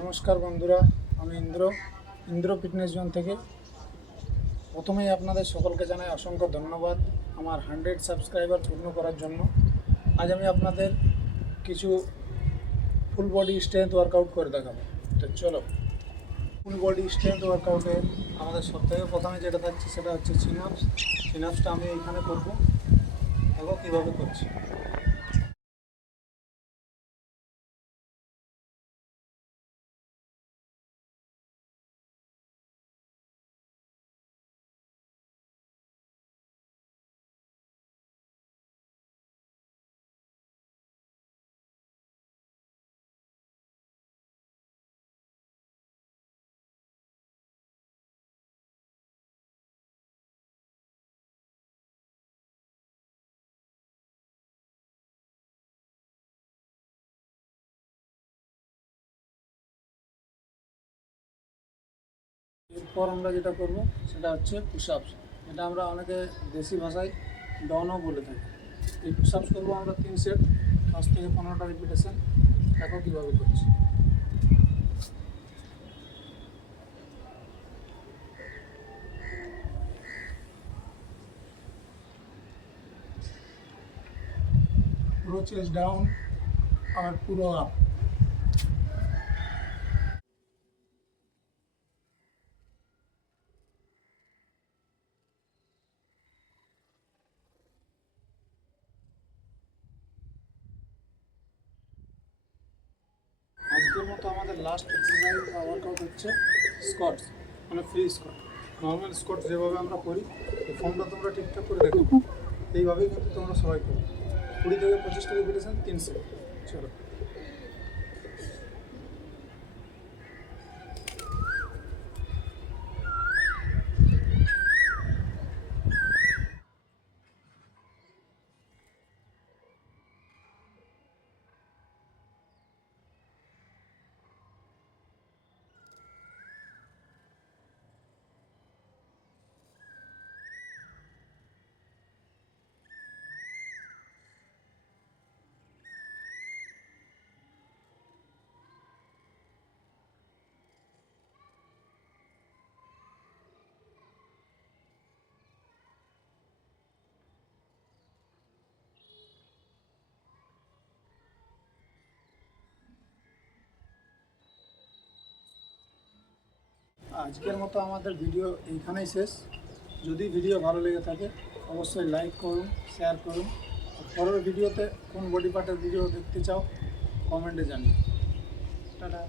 নমস্কার বন্ধুরা, আমি ইন্দ্র ফিটনেস জোন থেকে প্রথমেই আপনাদের সকলকে জানাই অসংখ্য ধন্যবাদ আমার 100 সাবস্ক্রাইবার পূর্ণ করার জন্য। আজ আমি আপনাদের কিছু ফুল বডি স্ট্রেংথ ওয়ার্কআউট করে দেখাবো। তো চলো, ফুল বডি স্ট্রেংথ ওয়ার্কআউটে আমাদের সবথেকে প্রথমে যেটা থাকছে সেটা হচ্ছে সিনাপসটা আমি এইখানে করবো। দেখো কীভাবে করছি। এরপর আমরা যেটা করব সেটা হচ্ছে পুশ-আপস। এটা আমরা অনেকে দেশি ভাষায় ডনও বলে থাকি। এই পুশ-আপস করবো আমরা 3 সেট, 10 থেকে 15টা রিপিটেশন। দেখো কীভাবে করছি। পুরো চেস্ট ডাউন আর পুরো আপ। আজকের মতো আমাদের লাস্ট এক্সারসাইজ বা ওয়ার্কআউট হচ্ছে স্কোয়াটস, মানে ফ্রি স্কোয়াট। নর্মাল স্কোয়াটস যেভাবে আমরা করি, এই ফর্মটা তোমরা ঠিকঠাক করে দেখো। এইভাবেই কিন্তু তোমরা সবাই করো। 20 থেকে 25টা রিপিটেশন, 3 সেট। চলো। আজকের মতো আমাদের ভিডিও এইখানেই শেষ। যদি ভিডিও ভালো লেগে থাকে অবশ্যই লাইক করুন, শেয়ার করুন। পরের ভিডিওতে কোন বডি পার্টের ভিডিও দেখতে চাও কমেন্টে জানিও। টাটা।